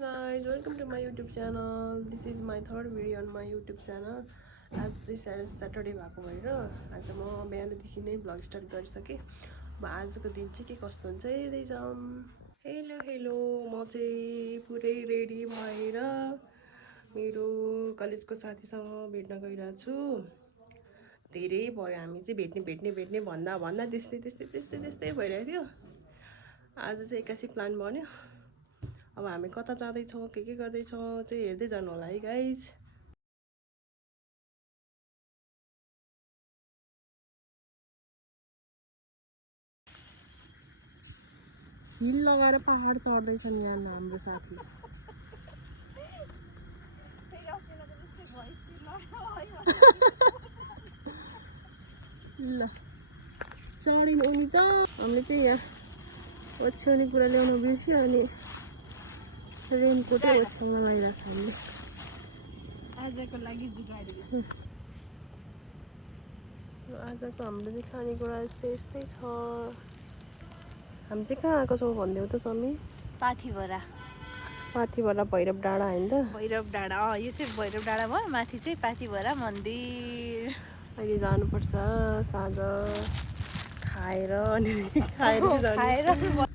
guys, welcome to my YouTube channel. This is my third video on my YouTube channel. आज चाहिँ Saturday भएको भएर आज म बिहानदेखि नै भ्लग स्टार्ट गरिसकेँ। अब आजको दिन चाहिँ के कस्तो हुन्छ हेर्दै जाऊँ। हेलो म चाहिँ पुरै रेडी भएर मेरो कलेजको साथीसँग भेट्न गइरहेको छु। धेरै भयो हामी चाहिँ भेट्ने भन्दा त्यस्तै भइरहेको थियो। आज चाहिँ एक्कासी प्लान बन्यो। अब हामी कता जाँदैछौँ के गर्दैछौँ चाहिँ हेर्दै जानु होला है गाइज। हिल लगाएर पहाड चढ्दैछन् यहाँ हाम्रो साथी। ल चढिनु उनी त हामीले चाहिँ यहाँ ओछ्याउने कुरा ल्याउनु बिर्स्यो अनि रेनकोटै ओछ्याउन लगाइरहेको छ हामीले आजको लागि जुगाडी। आजको हाम्रो चाहिँ खानेकुरा यस्तै छ। हामी चाहिँ कहाँ आएको छौँ भनिदेऊ त समी। पाथिभरा भैरव डाँडा होइन त? भैरव डाँडा यो चाहिँ भैरव डाँडा भयो, माथि चाहिँ पाथिभरा मन्दिर। अहिले जानुपर्छ साँझ खाएर अनि खाएर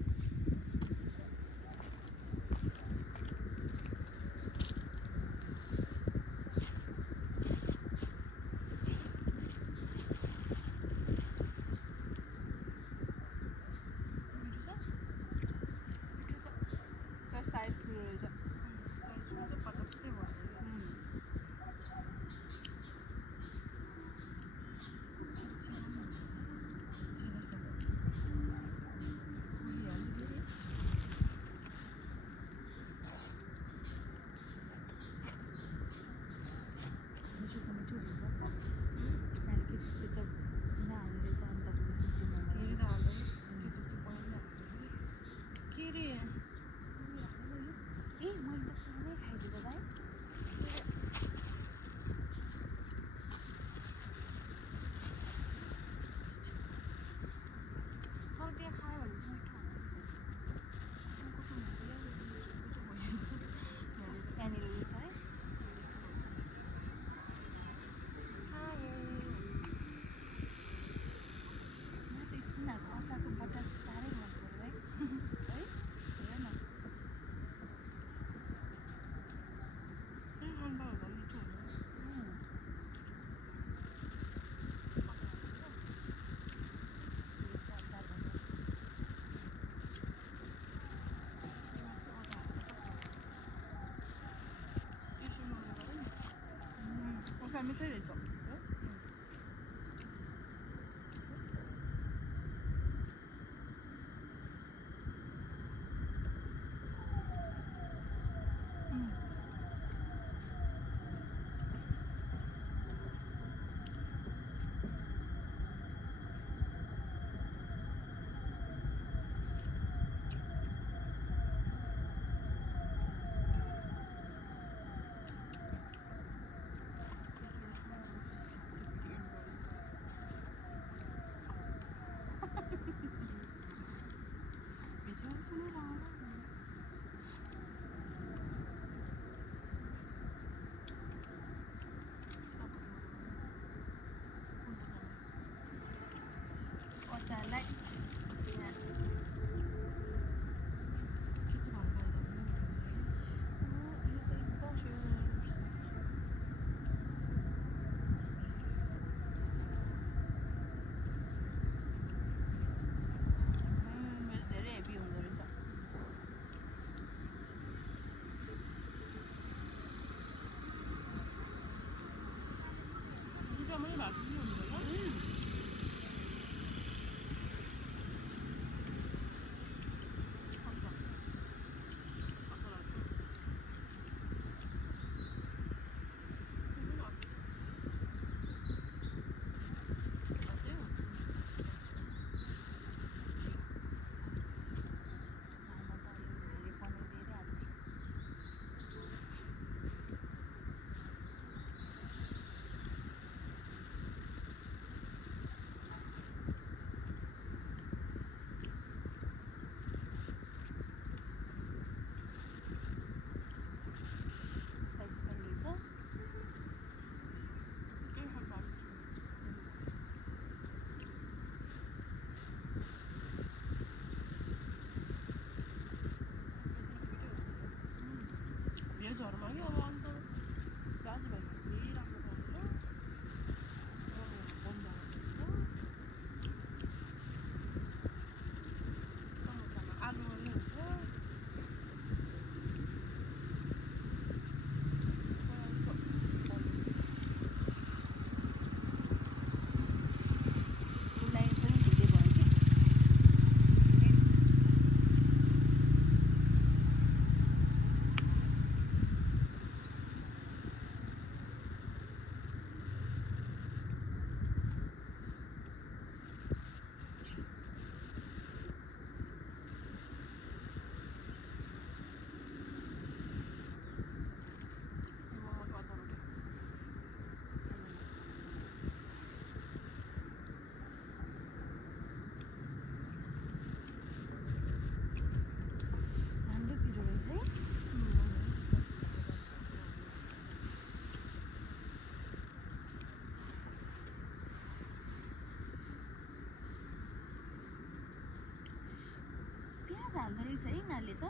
यिनीहरूले त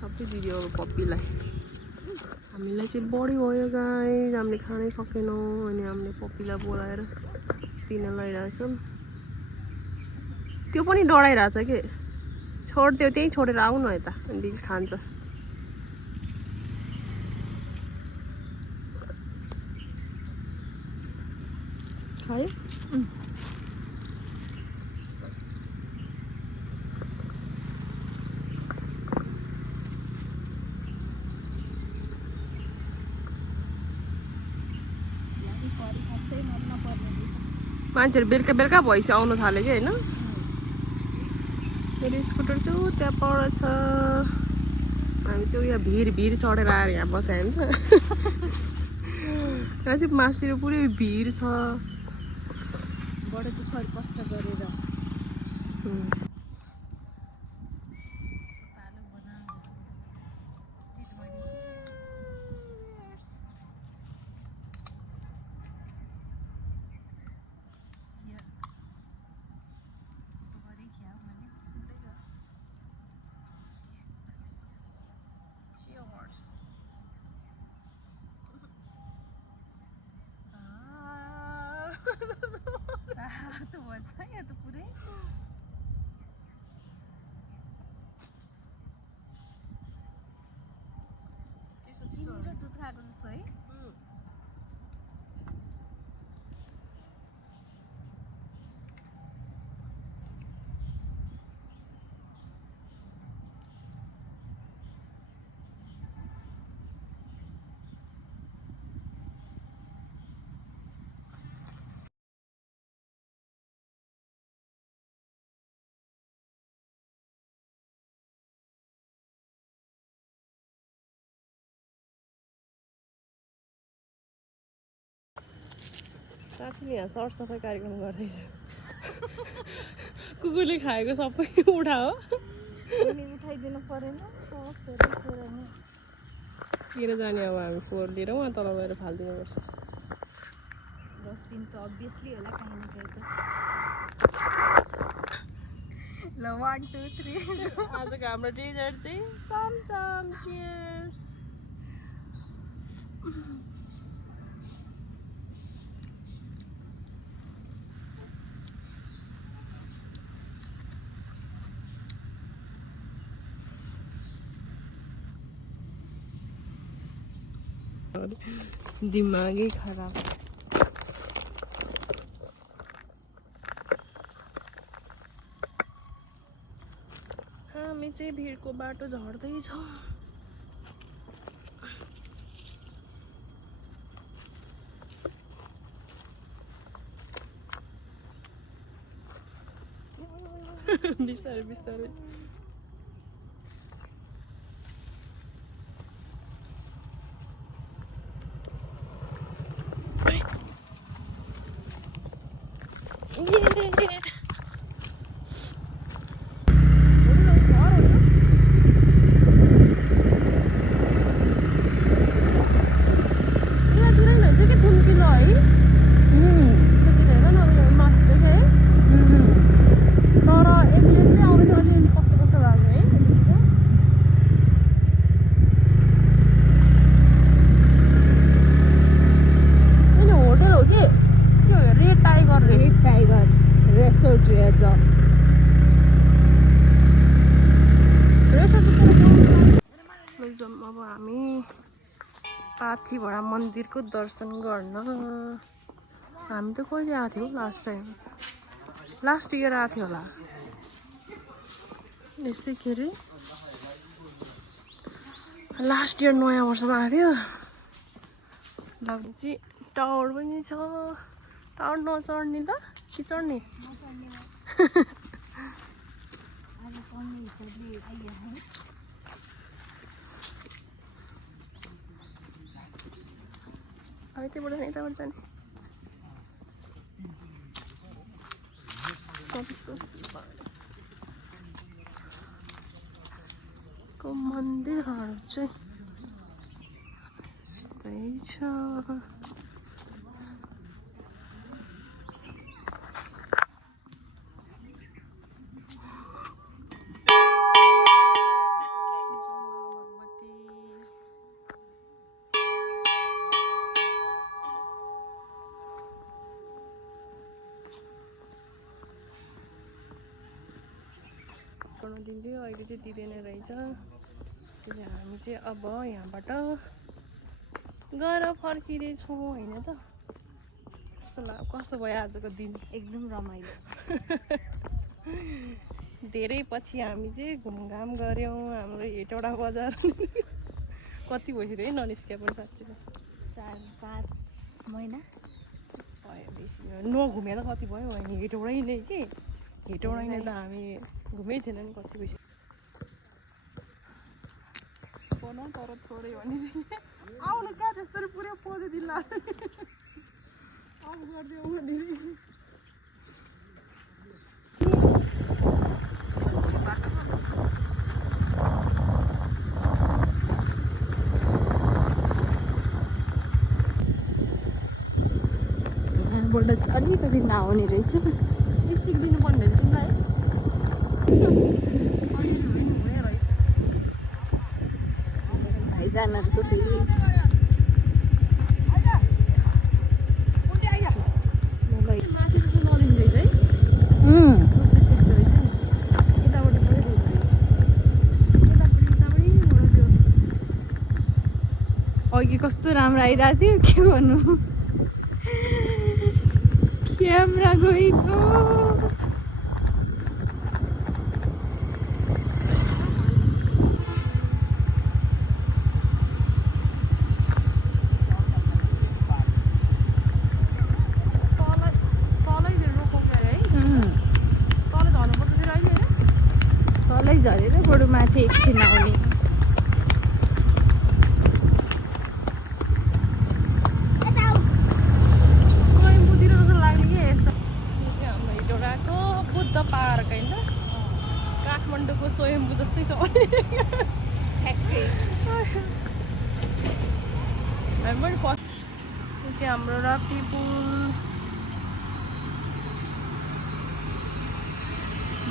सबै दिदियो अब पप्पीलाई हामीलाई चाहिँ बढी भयो गाइस हामीले खानै सकेनौँ अनि हामीले पप्पीलाई बोलाएर दिन लगाइरहेछौँ त्यो पनि डराइरहेछ कि छोड्दियो त्यही छोडेर आऊ न यता अनि दिदी खान्छ खायो मान्छेहरू बेलुका बेलुका भइसक्यो आउनु थाल्यो कि होइन मेरो स्कुटर चाहिँ त्यहाँ पर छ हामी चाहिँ यहाँ भिर चढेर आएर यहाँ बस्यो होइन यहाँ चाहिँ मासतिर पुरै भिड छ बडो दुःखहरू कष्ट गरेर साथीले यहाँ सरसफाइ कार्यक्रम गर्दैछ कुकुरले खाएको सबै उठा हो उठाइदिनु परेन लिएर जाने अब हामी फोहोर लिएर उहाँ तल गएर फालिदिनुपर्छ डस्टबिन त अभियसली होला काहीँ न काहीँ त ल 1 2 3 आजको हाम्रो डेजर्ट चाहिँ चमचम चियर्स दिमागै खराब हामी चाहिँ भिडको बाटो झर्दैछौँ बिस्तारै बिस्तारै अब हामी पाथिभरा मन्दिरको दर्शन गर्न हामी त कहिले आएको थियौँ लास्ट टाइम लास्ट इयर आएको थियो होला यस्तै के अरे लास्ट इयर नयाँ वर्षमा आएको थियो चाहिँ टावर पनि छ टावर नचढ्ने त कि चढ्ने त्यहाँबाट यताबाट जाने को मन्दिरहरू चाहिँ यस्तै छ। दिन्थ्यो अहिले चाहिँ दिँदैन रहेछ। त्यसले हामी चाहिँ अब यहाँबाट गएर फर्किँदैछौँ होइन त। कस्तो भयो आजको दिन? एकदम रमाइलो। धेरै पछि हामी चाहिँ घुमघाम गऱ्यौँ हाम्रो हेटौडा बजार। कति भइसक्यो है ननिस्किया पनि साँच्चै 4-5 महिना भयो बेसी नघुमे त कति भयो हेटौडै नै कि हेटौडै नै त हामी घुमै थिएन नि कति बेसी तर थोरै भने आउनु क्या त्यसरी पुरै पोजो दिन लाग्छ अब गरिदियो भने यहाँबाट चाहिँ अलिकति नआउने रहेछ। स्टिक दिनुपर्ने रहेछ तिमीलाई भाइजनाहरूको फेरि अघि कस्तो राम्रो आइरहेको थियो के गर्नु क्यामेरा गएको। तलै झरेर बरु माथि एकछिन आउने। बुद्ध पार्क होइन काठमाडौँको स्वयम्भू जस्तै छ। हामी पनि यो चाहिँ हाम्रो राप्ती पुल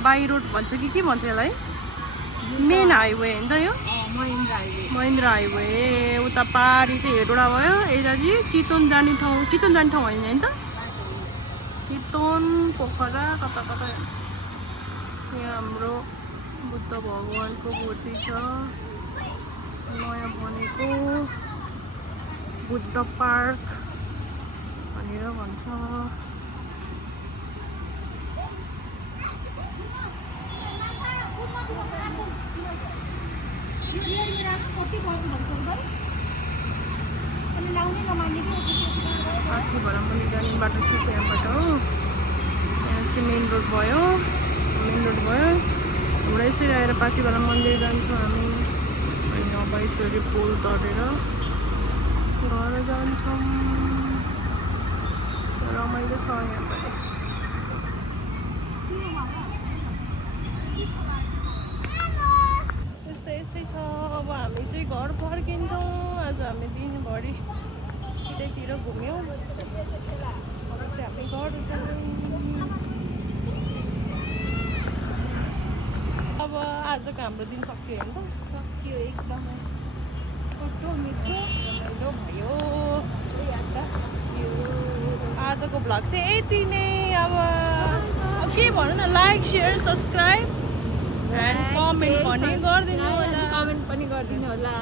बाई रोड भन्छ कि के भन्छ यसलाई? मेन हाइवे होइन त यो महेन्द्र हाइवे। उता पारी चाहिँ हेटौडा भयो यता चाहिँ चितवन जाने ठाउँ होइन त चितवन पोखरा कता कता। यहाँ हाम्रो बुद्ध भगवानको मूर्ति छ नयाँ बनेको बुद्ध पार्क भनेर भन्छ। आठीबाट पनि जाने बाटो चाहिँ त्यहाँबाट हो। यहाँ चाहिँ मेन रोड भयो हाम्रो यसरी आएर पाखीबाट मन्दिर जान्छौँ हामी अनि अब यसरी पुल तरेर घर जान्छौँ। रमाइलो छ यहाँ पनि। यस्तै छ। अब हामी चाहिँ घर फर्किन्छौँ। आज हामी दिनभरि यतैतिर घुम्यौँ। अब चाहिँ हामी घर जान्छौँ। अब आजको हाम्रो दिन सक्यो होइन त? सक्यो एकदमै छोटो मिठो रमाइलो भयो। सक्यो। आजको भ्लग चाहिँ यति नै। अब के भन्नु न, like share subscribe and comment पनि गरिदिनु होला।